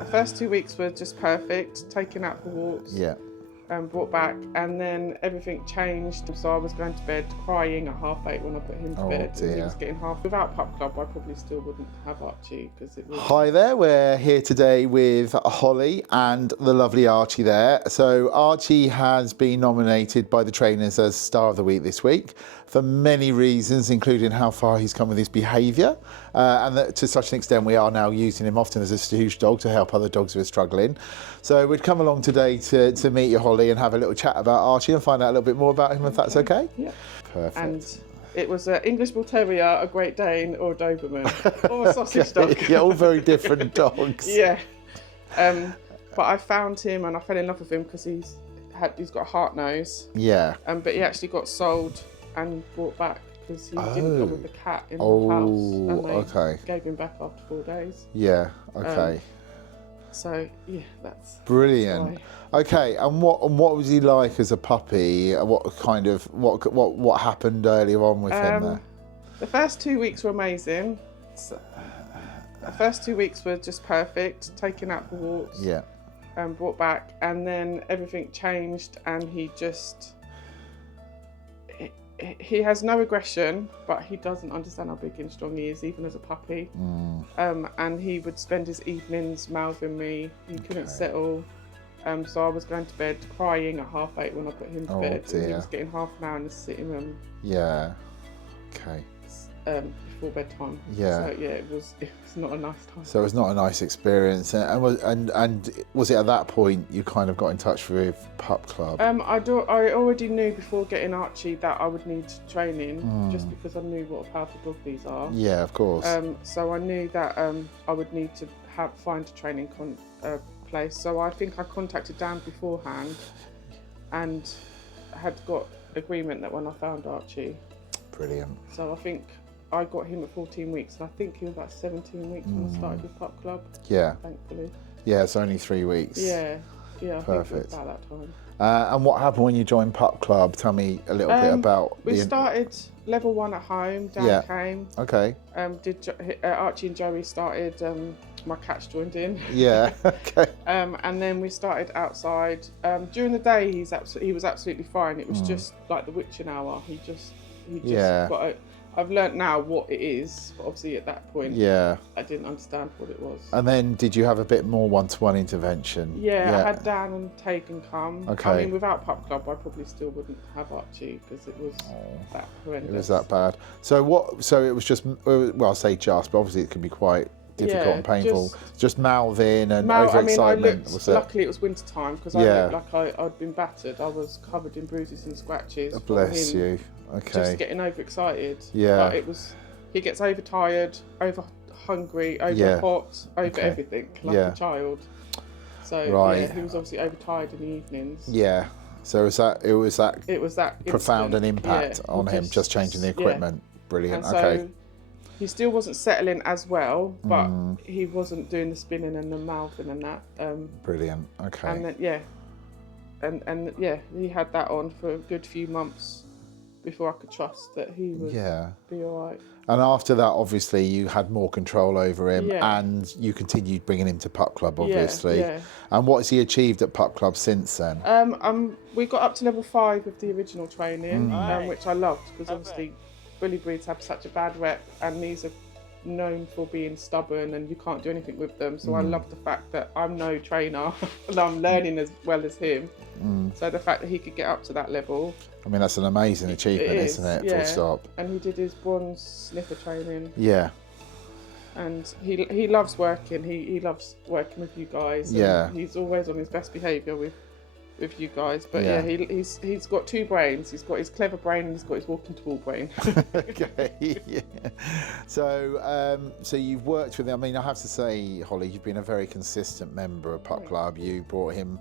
The first 2 weeks were just perfect, taking out for walks. Yeah. Brought back, and then everything changed. So I was going to bed crying at 8:30 when I put him to bed. Dear. And he was getting half. Without Pup Club, I probably still wouldn't have Archie because it was. Hi there, we're here today with Holly and the lovely Archie there. So Archie has been nominated by the trainers as Star of the Week this week for many reasons, including how far he's come with his behaviour, and that to such an extent we are now using him often as a stooge dog to help other dogs who are struggling. So we'd come along today to meet you, Holly, and have a little chat about Archie and find out a little bit more about him, if that's okay? Yeah. Perfect. And it was an English Bull Terrier, a Great Dane, or a Doberman, or a sausage dog. Yeah, all very different dogs. Yeah. But I found him and I fell in love with him because he's got a heart nose. Yeah. But he actually got sold and brought back because he didn't come with the cat in the house. And they gave him back after 4 days. Yeah. Okay. So yeah, that's brilliant. Okay, and what was he like as a puppy? What happened earlier on with him there? The first 2 weeks were amazing. The first 2 weeks were just perfect, taking out for walks. Yeah. Brought back, and then everything changed, and he has no aggression, but he doesn't understand how big and strong he is, even as a puppy. And he would spend his evenings mouthing me. He couldn't settle. So I was going to bed crying at 8:30 when I put him to bed. Dear. And he was getting half an hour in the sitting room. Yeah. Okay. Before bedtime. Yeah. So yeah, it was not a nice time. So it was not a nice experience. And was it at that point you kind of got in touch with Pup Club? I already knew before getting Archie that I would need training, just because I knew what a powerful dog these are. Yeah, of course. So I knew that I would need to find a training place. So I think I contacted Dan beforehand and had got agreement that when I found Archie. Brilliant. So I think I got him at 14 weeks, and I think he was about 17 weeks when I started with Pup Club. Yeah. Thankfully. Yeah, it's only 3 weeks. Yeah. Yeah. Perfect. I think it was about that time. And what happened when you joined Pup Club? Tell me a little bit about. We started level 1 at home. Dan came. Okay. Archie and Joey started. My cats joined in. Yeah. Okay. And then we started outside. During the day, he was absolutely fine. It was just like the witching hour. He just got. I've learnt now what it is, but obviously at that point, I didn't understand what it was. And then did you have a bit more one-to-one intervention? Yeah, I had Dan and Tegan come. Okay. I mean, without Pup Club, I probably still wouldn't have Archie because it was that horrendous. It was that bad. So it was just, well, I'll say just, but obviously it can be quite difficult and painful. Just mouthing and overexcitement. Luckily it was winter time because I looked like I'd been battered. I was covered in bruises and scratches. Bless you. Okay. Just getting overexcited. Yeah. But he gets overtired, over hungry, over hot, over everything, like a child. So he was obviously overtired in the evenings. Yeah. So it was that profound an impact on him, just changing the equipment. Brilliant. And okay. So he still wasn't settling as well, but he wasn't doing the spinning and the mouthing and that. Brilliant. Okay. And then he had that on for a good few months before I could trust that he would be all right. And after that, obviously, you had more control over him and you continued bringing him to Pup Club, obviously. Yeah. And what has he achieved at Pup Club since then? We got up to level 5 of the original training, which I loved because obviously bully breeds have such a bad rep and these are known for being stubborn and you can't do anything with them. So I love the fact that I'm no trainer and I'm learning as well as him. So the fact that he could get up to that level. I mean, that's an amazing achievement, isn't it? Yeah. Full stop. And he did his bronze sniffer training. Yeah. And he loves working. He loves working with you guys. Yeah. He's always on his best behaviour with you guys. But he's got 2 brains. He's got his clever brain and he's got his walking tall brain. Okay. Yeah. So you've worked with him. I mean, I have to say, Holly, you've been a very consistent member of Pup Club. You brought him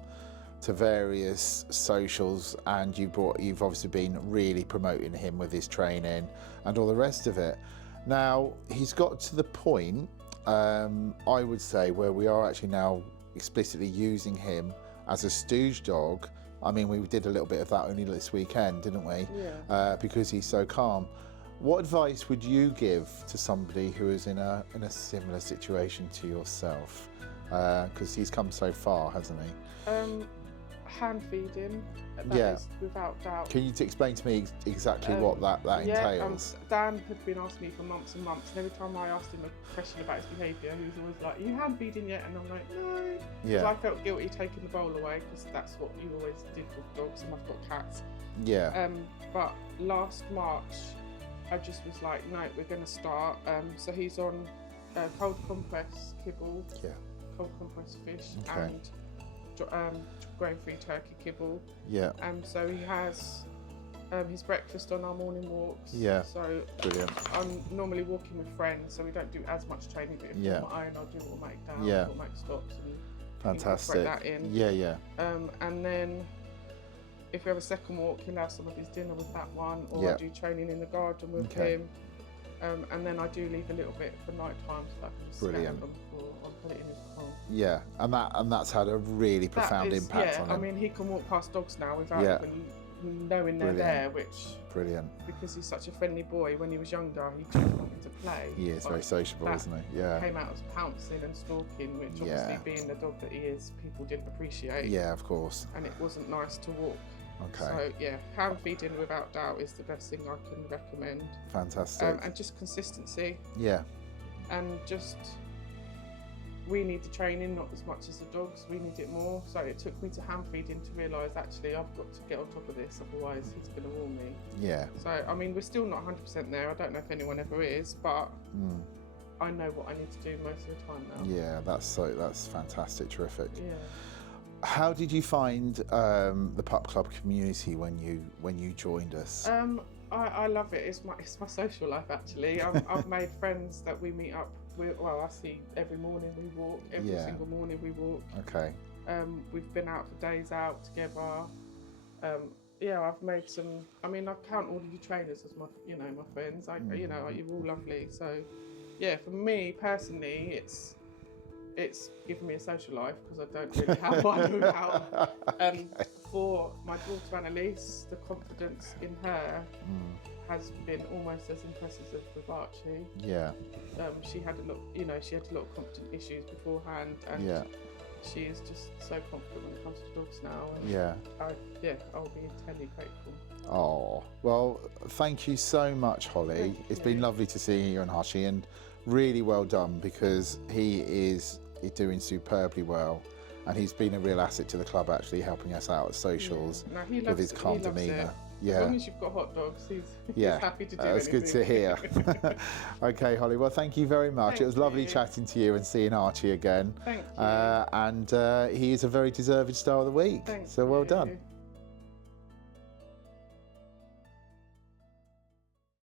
to various socials and you've obviously been really promoting him with his training and all the rest of it. Now, he's got to the point, I would say, where we are actually now explicitly using him as a stooge dog. I mean, we did a little bit of that only this weekend, didn't we? Yeah. Because he's so calm. What advice would you give to somebody who is in a similar situation to yourself? Because he's come so far, hasn't he? Hand feeding, that is without doubt. Can you explain to me exactly what that entails? Dan had been asking me for months and months, and every time I asked him a question about his behaviour, he was always like, "Are you hand feeding yet?" And I'm like, "No." Because I felt guilty taking the bowl away, because that's what you always did with dogs, and I've got cats. Yeah. But last March, I just was like, "No, we're going to start." So he's on cold compress kibble, cold compress fish, and grain-free turkey kibble. Yeah. So he has his breakfast on our morning walks. Yeah. So brilliant. I'm normally walking with friends, so we don't do as much training. But if I'm on my own, I'll do automatic down, automatic stops, and fantastic. That in. Yeah. And then if we have a second walk, he'll have some of his dinner with that one, or I do training in the garden with him. And then I do leave a little bit for night time, so I can just scatter them before I put it in his pond. Yeah, and that's had a really profound impact on him. I mean, he can walk past dogs now without even knowing they're there, which because he's such a friendly boy. When he was younger, he just wanted to play. He is very sociable, isn't he? Yeah. Came out as pouncing and stalking, which obviously being the dog that he is, people didn't appreciate. Yeah, of course. And it wasn't nice to walk. Okay. So hand feeding without doubt is the best thing I can recommend. Fantastic. And just consistency. Yeah. And just, we need the training not as much as the dogs. We need it more. So it took me to hand feeding to realise actually I've got to get on top of this, otherwise he's going to warn me. Yeah. So I mean, we're still not 100% there. I don't know if anyone ever is, but I know what I need to do most of the time now. Yeah, that's fantastic, terrific. Yeah. How did you find the Pup Club community when you joined us? I love it. It's my social life actually. I've made friends that we meet up with. Well, I see every morning we walk. Every single morning we walk. Okay. We've been out for days out together. I've made some. I mean, I count all of you trainers as my friends. You're all lovely. So, for me personally, it's given me a social life, because I don't really have one without. For my daughter Annalise, the confidence in her has been almost as impressive as with Archie. Yeah. She had a lot of confidence issues beforehand, and she is just so confident when it comes to dogs now. And I'll be eternally grateful. Oh, well, thank you so much, Holly. It's been lovely to see you and Archie, and really well done, because he is doing superbly well, and he's been a real asset to the club, actually helping us out at socials with his calm demeanour. As long as you've got hot dogs, he's happy to do that's anything. good to hear. Okay, Holly, well, thank you very much. It was lovely chatting to you and seeing Archie again. Thank you. And he is a very deserved Star of the Week. Thank so well you. done.